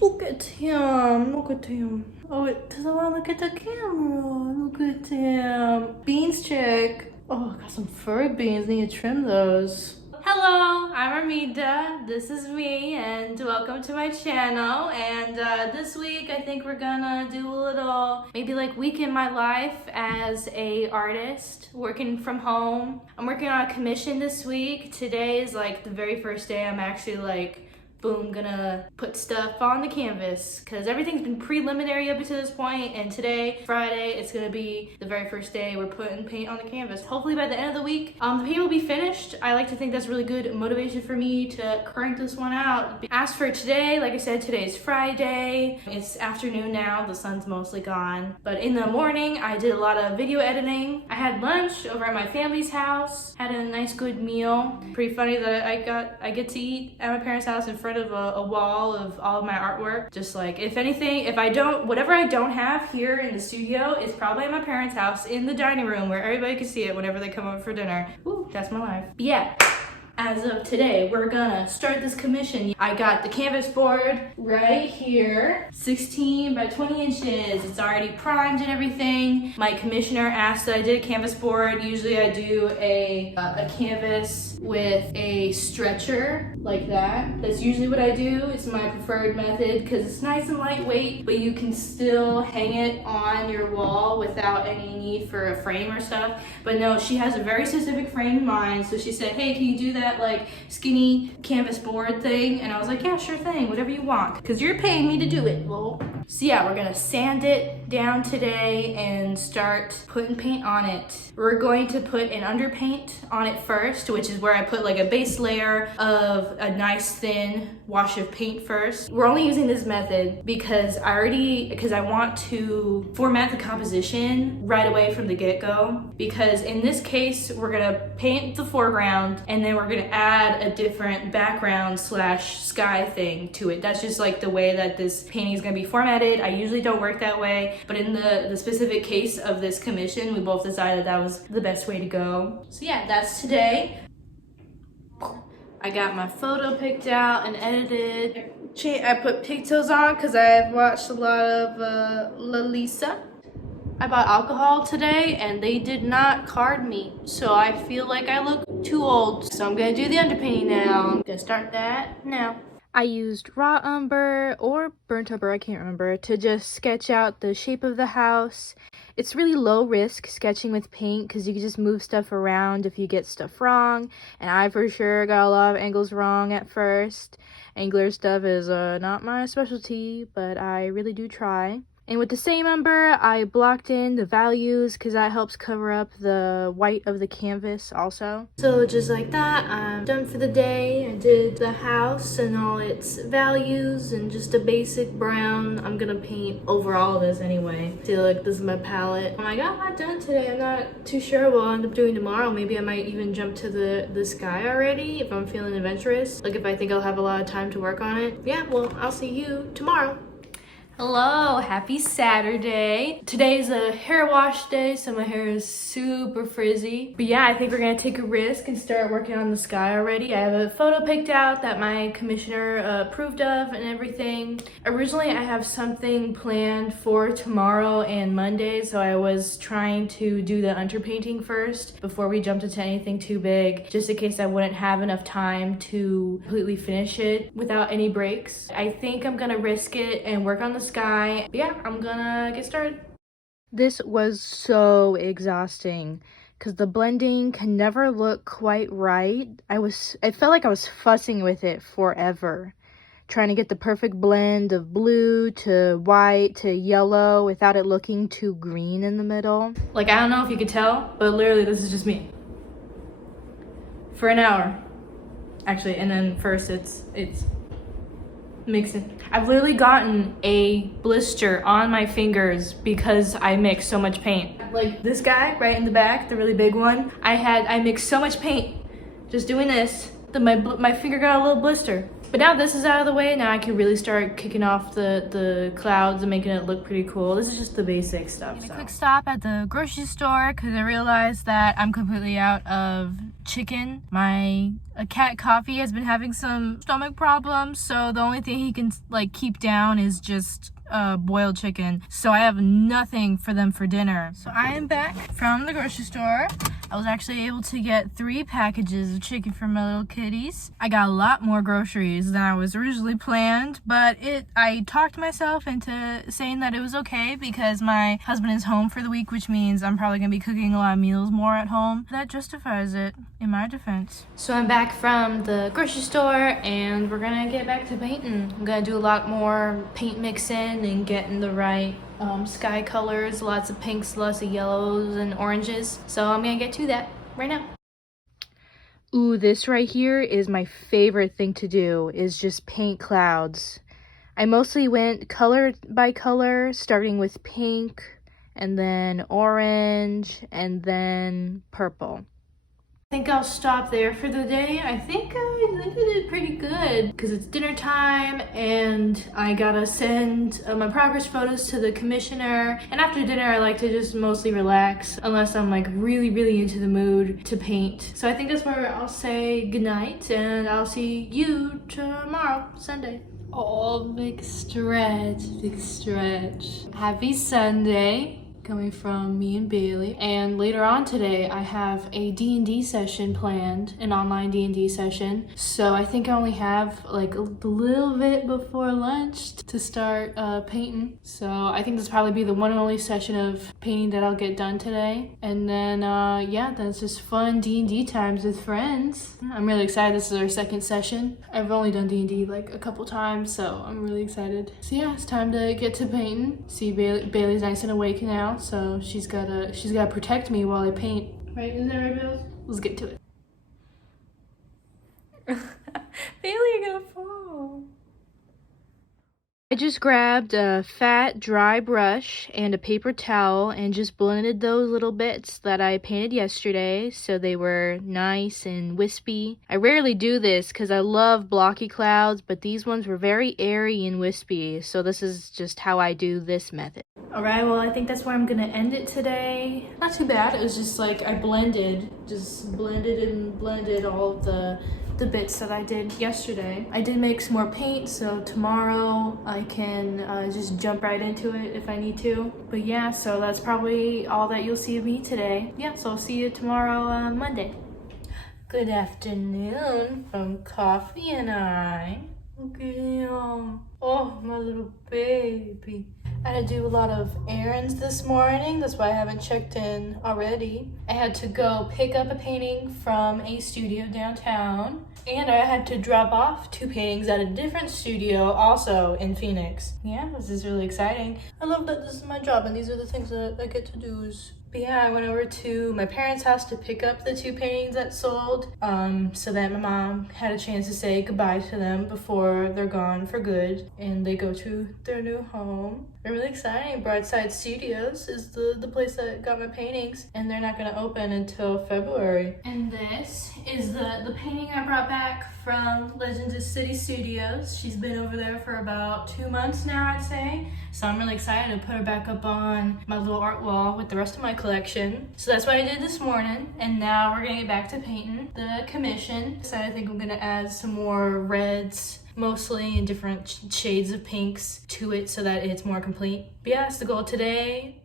Look at him. Look at him. Oh, because I want to look at the camera. Look at him. Beans check. Oh, I got some furry beans. Need to trim those. Hello, I'm Wednesda. This is me, and welcome to my channel. And this week, I think we're gonna do a little, maybe like week in my life as a artist, working from home. I'm working on a commission this week. Today is like the very first day I'm actually like, boom, gonna put stuff on the canvas because everything's been preliminary up to this point, and today, Friday, it's gonna be the very first day we're putting paint on the canvas. Hopefully by the end of the week, the paint will be finished. I like to think that's really good motivation for me to crank this one out. As for today, like I said, today is Friday. It's afternoon now, the sun's mostly gone. But in the morning, I did a lot of video editing. I had lunch over at my family's house, had a nice good meal. Pretty funny that I get to eat at my parents' house in front of a wall of all of my artwork. Just like, if anything, whatever I don't have here in the studio is probably at my parents' house in the dining room where everybody can see it whenever they come over for dinner. Ooh, that's my life. But yeah, as of today, we're gonna start this commission. I got the canvas board right here, 16 by 20 inches. It's already primed and everything. My commissioner asked that I did a canvas board. Usually I do a canvas with a stretcher like that. That's usually what I do. It's my preferred method because it's nice and lightweight, but you can still hang it on your wall without any need for a frame or stuff. But no, she has a very specific frame in mind. So she said, hey, can you do that like skinny canvas board thing? And I was like, yeah, sure thing, whatever you want, because you're paying me to do it, lol. So yeah, we're gonna sand it down today and start putting paint on it. We're going to put an underpaint on it first, which is where I put like a base layer of a nice thin wash of paint first. We're only using this method because I want to format the composition right away from the get-go, because in this case we're gonna paint the foreground and then we're gonna add a different background slash sky thing to it. That's just like the way that this painting is gonna be formatted. I usually don't work that way, but in the specific case of this commission, we both decided that was the best way to go. So yeah, that's today. I got my photo picked out and edited. I put pigtails on because I've watched a lot of Lalisa. I bought alcohol today and they did not card me, so I feel like I look too old. So I'm gonna do the underpainting now. I'm gonna start that now. I used raw umber or burnt umber, I can't remember, to just sketch out the shape of the house. It's really low risk sketching with paint because you can just move stuff around if you get stuff wrong. And I for sure got a lot of angles wrong at first. Angular stuff is not my specialty, but I really do try. And with the same umber, I blocked in the values because that helps cover up the white of the canvas also. So just like that, I'm done for the day. I did the house and all its values and just a basic brown. I'm gonna paint over all of this anyway. See, look, this is my palette. I got a lot done today. I'm not too sure what I'll end up doing tomorrow. Maybe I might even jump to the sky already if I'm feeling adventurous. Like if I think I'll have a lot of time to work on it. Yeah, well, I'll see you tomorrow. Hello, happy Saturday. Today's a hair wash day, so my hair is super frizzy. But yeah, I think we're gonna take a risk and start working on the sky already. I have a photo picked out that my commissioner approved of and everything. Originally, I have something planned for tomorrow and Monday, so I was trying to do the underpainting first before we jumped into anything too big, just in case I wouldn't have enough time to completely finish it without any breaks. I think I'm gonna risk it and work on the sky. But yeah, I'm gonna get started. This was so exhausting because the blending can never look quite right. I felt like I was fussing with it forever, trying to get the perfect blend of blue to white to yellow without it looking too green in the middle. Like, I don't know if you could tell, but literally this is just me for an hour actually, and then first it's mixing. I've literally gotten a blister on my fingers because I mixed so much paint. Like this guy right in the back, the really big one, I mixed so much paint just doing this that my finger got a little blister. But now this is out of the way, now I can really start kicking off the clouds and making it look pretty cool. This is just the basic stuff. A quick stop at the grocery store because I realized that I'm completely out of chicken. My cat Coffee has been having some stomach problems, so the only thing he can like keep down is just boiled chicken. So I have nothing for them for dinner. So I am back from the grocery store. I was actually able to get 3 packages of chicken for my little kitties. I got a lot more groceries than I was originally planned, but I talked myself into saying that it was okay because my husband is home for the week, which means I'm probably gonna be cooking a lot of meals more at home. That justifies it in my defense. So I'm back from the grocery store and we're gonna get back to painting. I'm gonna do a lot more paint mixing and getting the right sky colors, lots of pinks, lots of yellows and oranges. So I'm gonna get to that right now. Ooh, this right here is my favorite thing to do, is just paint clouds. I mostly went color by color, starting with pink and then orange and then purple. I think I'll stop there for the day. I think I did pretty good because it's dinner time and I gotta send my progress photos to the commissioner. And after dinner, I like to just mostly relax unless I'm like really into the mood to paint. So I think that's where I'll say goodnight and I'll see you tomorrow, Sunday. Oh, big stretch. Happy Sunday. Coming from me and Bailey. And later on today I have a D&D session planned, an online D&D session. So I think I only have like a little bit before lunch to start painting. So I think this will probably be the one and only session of painting that I'll get done today. And then yeah, that's just fun D&D times with friends. I'm really excited. This is our second session. I've only done D&D like a couple times, so I'm really excited. So yeah, it's time to get to painting. See, Bailey's nice and awake now. So she's gotta protect me while I paint. Right? Isn't that right, Bill? Let's get to it. Bailey, you're gonna fall. I just grabbed a fat, dry brush and a paper towel and just blended those little bits that I painted yesterday so they were nice and wispy. I rarely do this because I love blocky clouds, but these ones were very airy and wispy, so this is just how I do this method. Alright, well I think that's where I'm gonna end it today. Not too bad, it was just like I just blended all of the bits that I did yesterday. I did make some more paint, so tomorrow I can just jump right into it if I need to. But yeah, so that's probably all that you'll see of me today. Yeah, so I'll see you tomorrow, Monday. Good afternoon from Coffee and I. Look at him. Oh, my little baby. I had to do a lot of errands this morning. That's why I haven't checked in already. I had to go pick up a painting from a studio downtown. And I had to drop off 2 paintings at a different studio also in Phoenix. Yeah, this is really exciting. I love that this is my job and these are the things that I get to do. But yeah, I went over to my parents' house to pick up the 2 paintings that sold so that my mom had a chance to say goodbye to them before they're gone for good and they go to their new home. They're really exciting. Brightside Studios is the place that got my paintings and they're not gonna open until February. And this is the painting I brought back from Legends of City Studios. She's been over there for about 2 months now, I'd say. So I'm really excited to put her back up on my little art wall with the rest of my collection. So that's what I did this morning. And now we're gonna get back to painting the commission. So I think I'm gonna add some more reds, mostly in different shades of pinks to it so that it's more complete. But yeah, that's the goal today.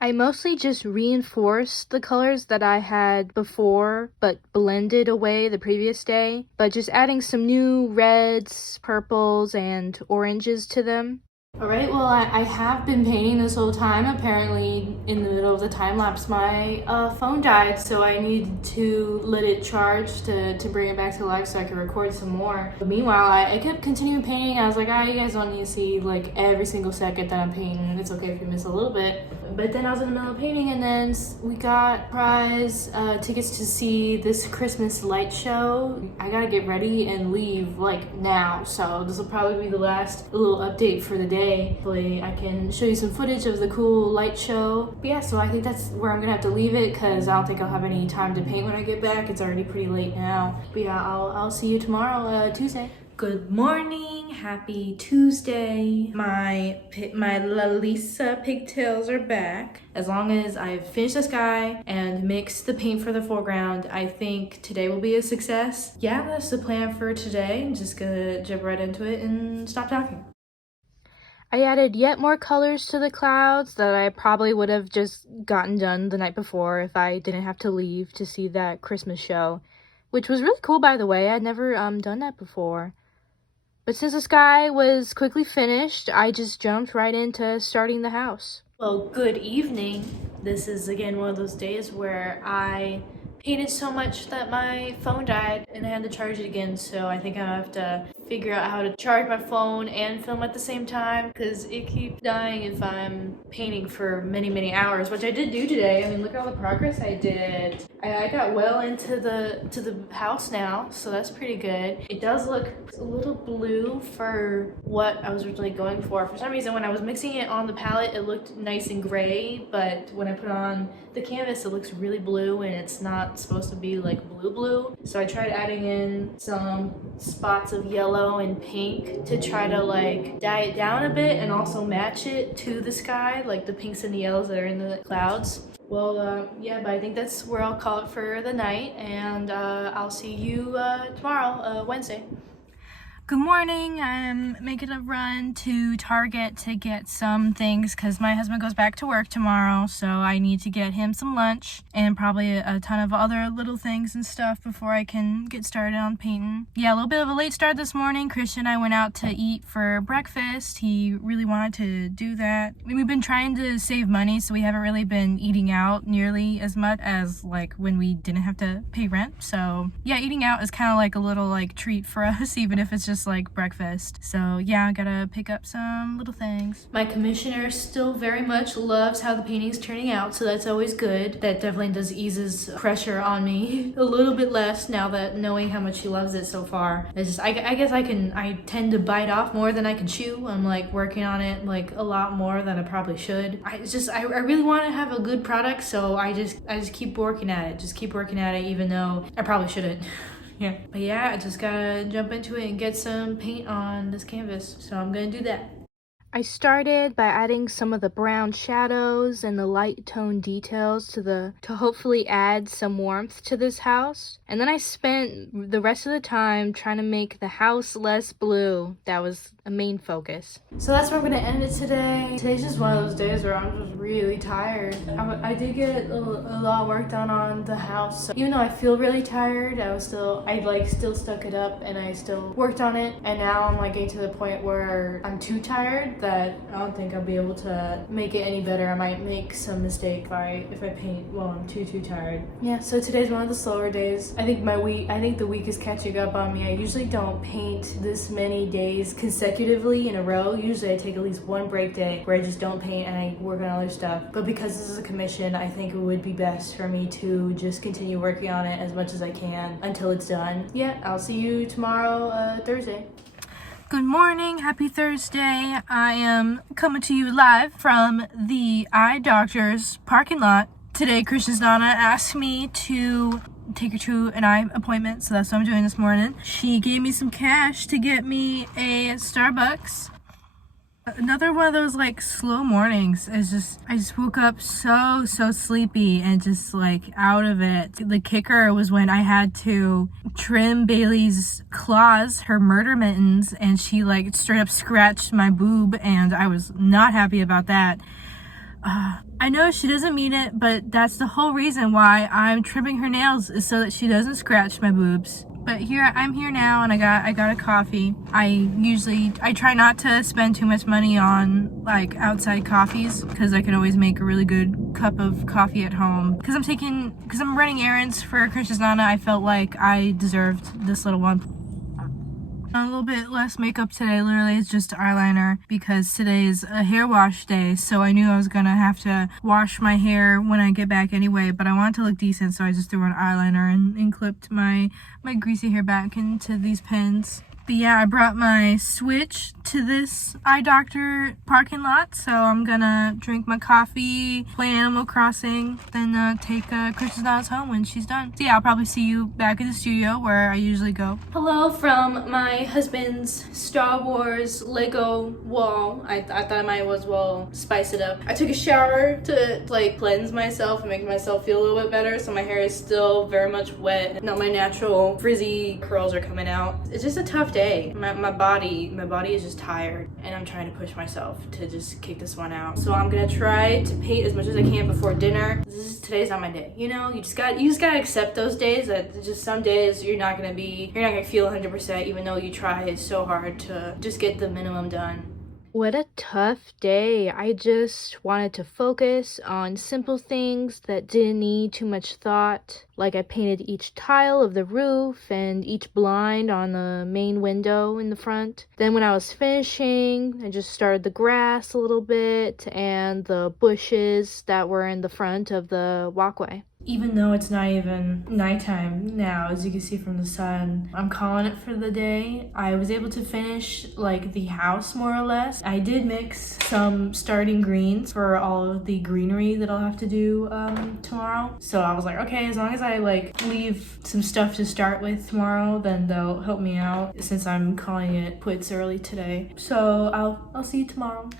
I mostly just reinforced the colors that I had before, but blended away the previous day, but just adding some new reds, purples, and oranges to them. Alright, well I have been painting this whole time. Apparently in the middle of the time lapse my phone died, so I needed to let it charge to bring it back to life so I could record some more. But meanwhile I kept continuing painting. I was like, you guys don't need to see like every single second that I'm painting. It's okay if you miss a little bit. But then I was in the middle of painting and then we got prize tickets to see this Christmas light show. I gotta get ready and leave like now, so this will probably be the last little update for the day. Hopefully I can show you some footage of the cool light show. But yeah, so I think that's where I'm gonna have to leave it because I don't think I'll have any time to paint when I get back. It's already pretty late now. But yeah, I'll see you tomorrow, Tuesday. Good morning, happy Tuesday. My Lalisa pigtails are back. As long as I've finished the sky and mixed the paint for the foreground, I think today will be a success. Yeah, that's the plan for today. I'm just gonna jump right into it and stop talking. I added yet more colors to the clouds that I probably would have just gotten done the night before if I didn't have to leave to see that Christmas show, which was really cool, by the way. I'd never done that before. But since the sky was quickly finished, I just jumped right into starting the house. Well, good evening. This is again one of those days where I painted so much that my phone died and I had to charge it again, so I think I have to figure out how to charge my phone and film at the same time because it keeps dying if I'm painting for many hours, which I did do today. I mean, look at all the progress I did. I got well into the house now, so that's pretty good. It does look a little blue for what I was originally going for. For some reason, when I was mixing it on the palette, it looked nice and gray, but when I put it on the canvas, it looks really blue and it's not supposed to be like blue. So I tried adding in some spots of yellow and pink to try to like dye it down a bit and also match it to the sky, like the pinks and the yellows that are in the clouds. Well, yeah, but I think that's where I'll call it for the night, and I'll see you tomorrow, Wednesday. Good morning. I'm making a run to Target to get some things because my husband goes back to work tomorrow, so I need to get him some lunch and probably a ton of other little things and stuff before I can get started on painting. Yeah, a little bit of a late start this morning. Christian and I went out to eat for breakfast. He really wanted to do that. We've been trying to save money, so we haven't really been eating out nearly as much as like when we didn't have to pay rent. So yeah, eating out is kind of like a little like treat for us, even if it's just like breakfast. So yeah, I gotta pick up some little things. My commissioner still very much loves how the painting's turning out, so that's always good. That definitely does eases pressure on me a little bit less now that knowing how much she loves it so far. It's just, I guess I tend to bite off more than I can chew. I'm like working on it like a lot more than I probably should. I really want to have a good product, so I just keep working at it, even though I probably shouldn't. Yeah, but yeah, I just gotta jump into it and get some paint on this canvas, so I'm gonna do that. I started by adding some of the brown shadows and the light tone details to hopefully add some warmth to this house. And then I spent the rest of the time trying to make the house less blue. That was a main focus. So that's where I'm gonna end it today. Today's just one of those days where I'm just really tired. I did get a lot of work done on the house. So even though I feel really tired, I still stuck it up and I still worked on it. And now I'm like getting to the point where I'm too tired that I don't think I'll be able to make it any better. I might make some mistake if I paint while I'm too tired. Yeah, so today's one of the slower days. I think the week is catching up on me. I usually don't paint this many days consecutively in a row. Usually I take at least one break day where I just don't paint and I work on other stuff. But because this is a commission, I think it would be best for me to just continue working on it as much as I can until it's done. Yeah, I'll see you tomorrow, Thursday. Good morning, happy Thursday. I am coming to you live from the eye doctor's parking lot. Today, Christian's Nana asked me to take her to an eye appointment, so that's what I'm doing this morning. She gave me some cash to get me a Starbucks. Another one of those like slow mornings is I just woke up so sleepy and just like out of it. The kicker was when I had to trim Bailey's claws, her murder mittens, and she like straight up scratched my boob and I was not happy about that. I know she doesn't mean it, but that's the whole reason why I'm trimming her nails, is so that she doesn't scratch my boobs. But I'm here now and I got a coffee. I try not to spend too much money on like outside coffees because I can always make a really good cup of coffee at home. Because I'm running errands for Christian's Nana, I felt like I deserved this little one. A little bit less makeup today. Literally it's just eyeliner because today is a hair wash day, so I knew I was gonna have to wash my hair when I get back anyway, but I wanted to look decent, so I just threw on eyeliner and clipped my greasy hair back into these pins. But yeah, I brought my Switch to this eye doctor parking lot, so I'm gonna drink my coffee, play Animal Crossing, then take Kristen Dawes home when she's done. So yeah, I'll probably see you back in the studio where I usually go. Hello from my husband's Star Wars Lego wall. I thought I might as well spice it up. I took a shower to like cleanse myself and make myself feel a little bit better, so my hair is still very much wet. Not my natural frizzy curls are coming out. It's just a tough day. My body is just tired, and I'm trying to push myself to just kick this one out. So I'm gonna try to paint as much as I can before dinner. Today's not my day. You know, you just gotta accept those days that just some days you're not gonna feel 100% even though you try so hard to just get the minimum done. What a tough day. I just wanted to focus on simple things that didn't need too much thought. Like I painted each tile of the roof and each blind on the main window in the front. Then when I was finishing, I just started the grass a little bit and the bushes that were in the front of the walkway. Even though it's not even nighttime now, as you can see from the sun, I'm calling it for the day. I was able to finish like the house more or less. I did mix some starting greens for all of the greenery that I'll have to do tomorrow. So I was like, okay, as long as I like leave some stuff to start with tomorrow, then they'll help me out since I'm calling it quits early today. So I'll see you tomorrow.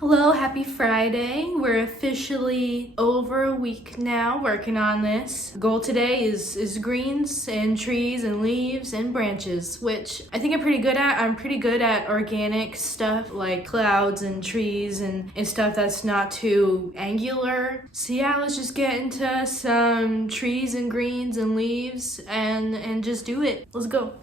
Hello, happy Friday. We're officially over a week now working on this. The goal today is greens and trees and leaves and branches, which I think I'm pretty good at. I'm pretty good at organic stuff like clouds and trees and stuff that's not too angular. So yeah, let's just get into some trees and greens and leaves and just do it. Let's go.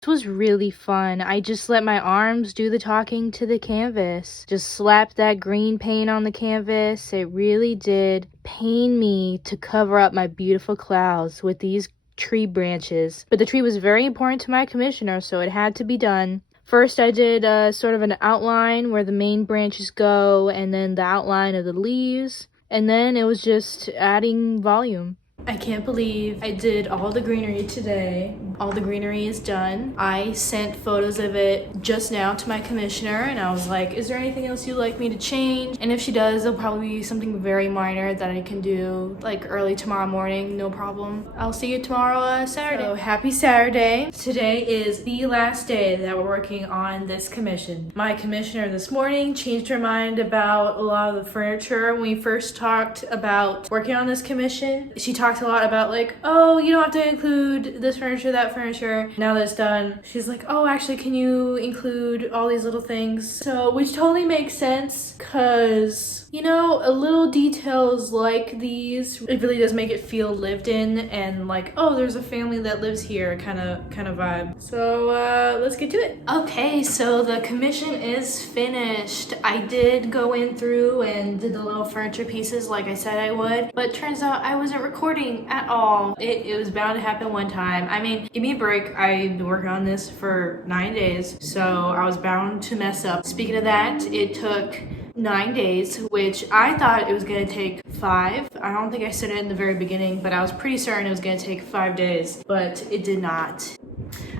This was really fun. I just let my arms do the talking to the canvas. Just slapped that green paint on the canvas. It really did pain me to cover up my beautiful clouds with these tree branches. But the tree was very important to my commissioner, so it had to be done. First, I did sort of an outline where the main branches go, and then the outline of the leaves. And then it was just adding volume. I can't believe I did all the greenery today. All the greenery is done. I sent photos of it just now to my commissioner and I was like, is there anything else you'd like me to change? And if she does, it'll probably be something very minor that I can do like early tomorrow morning, no problem. I'll see you tomorrow, Saturday. So happy Saturday. Today is the last day that we're working on this commission. My commissioner this morning changed her mind about a lot of the furniture. When we first talked about working on this commission, she talked a lot about like, oh, you don't have to include this furniture, that furniture. Now that it's done, she's like, oh, actually, can you include all these little things? So, which totally makes sense, cause you know, a little details like these, it really does make it feel lived in and like, oh, there's a family that lives here kind of vibe. So let's get to it. Okay, so the commission is finished. I did go in through and did the little furniture pieces like I said I would, but turns out I wasn't recording at all. It was bound to happen one time. I mean, give me a break. I've been working on this for 9 days, so I was bound to mess up. Speaking of that, it took 9 days, which I thought it was going to take 5. I don't think I said it in the very beginning, but I was pretty certain it was going to take 5 days, but it did not.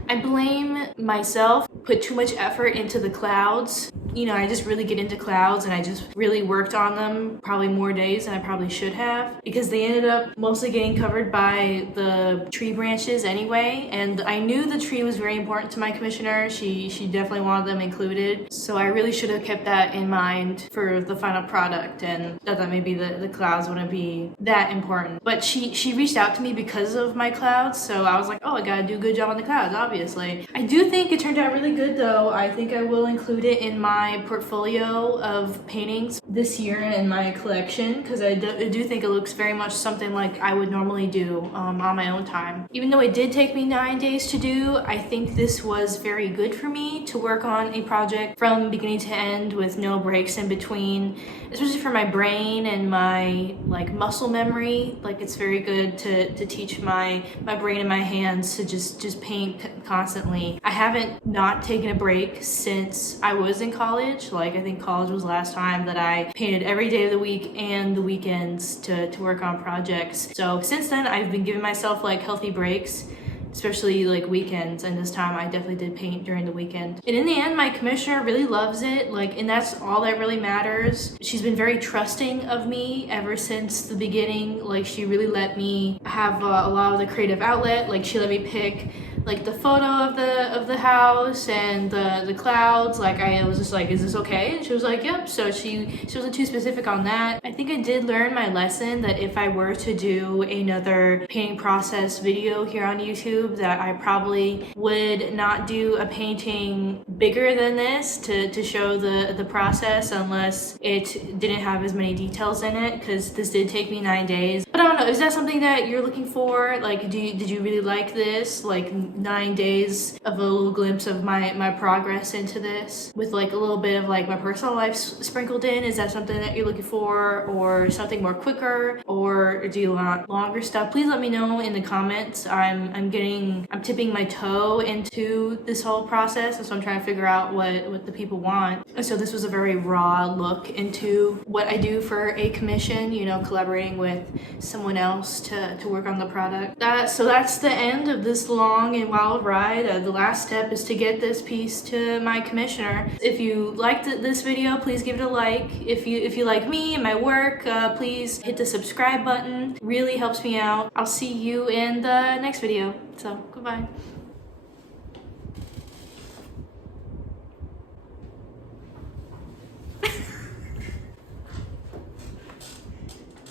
I blame myself, put too much effort into the clouds. You know, I just really get into clouds and I just really worked on them probably more days than I probably should have because they ended up mostly getting covered by the tree branches anyway. And I knew the tree was very important to my commissioner. She definitely wanted them included. So I really should have kept that in mind for the final product and that maybe the clouds wouldn't be that important. But she reached out to me because of my clouds. So I was like, oh, I gotta do a good job on the clouds, obviously. I do think it turned out really good though. I think I will include it in my portfolio of paintings this year in my collection because I do think it looks very much something like I would normally do on my own time. Even though it did take me 9 days to do, I think this was very good for me to work on a project from beginning to end with no breaks in between, especially for my brain and my like muscle memory. Like it's very good to teach my brain and my hands to just paint constantly. I haven't not taken a break since I was in college. Like I think college was the last time that I painted every day of the week and the weekends to work on projects. So since then I've been giving myself like healthy breaks especially like weekends, and this time I definitely did paint during the weekend. And in the end, my commissioner really loves it, like, and that's all that really matters. She's been very trusting of me ever since the beginning. Like, she really let me have a lot of the creative outlet. Like, she let me pick like the photo of the house and the clouds. Like, I was just like, is this okay? And she was like, yep. So she wasn't too specific on that. I think I did learn my lesson that if I were to do another painting process video here on YouTube, that I probably would not do a painting bigger than this to show the process, unless it didn't have as many details in it, because this did take me 9 days. But I don't know, is that something that you're looking for? Like, did you really like this? Like 9 days of a little glimpse of my progress into this, with like a little bit of like my personal life sprinkled in. Is that something that you're looking for, or something more quicker, or do you want longer stuff? Please let me know in the comments. I'm tipping my toe into this whole process, and so I'm trying to figure out what the people want. And so this was a very raw look into what I do for a commission, you know, collaborating with someone else to work on the product. So that's the end of this long and wild ride. The last step is to get this piece to my commissioner. If you liked this video, please give it a like. If you like me and my work, please hit the subscribe button. Really helps me out. I'll see you in the next video. So goodbye.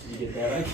You get that?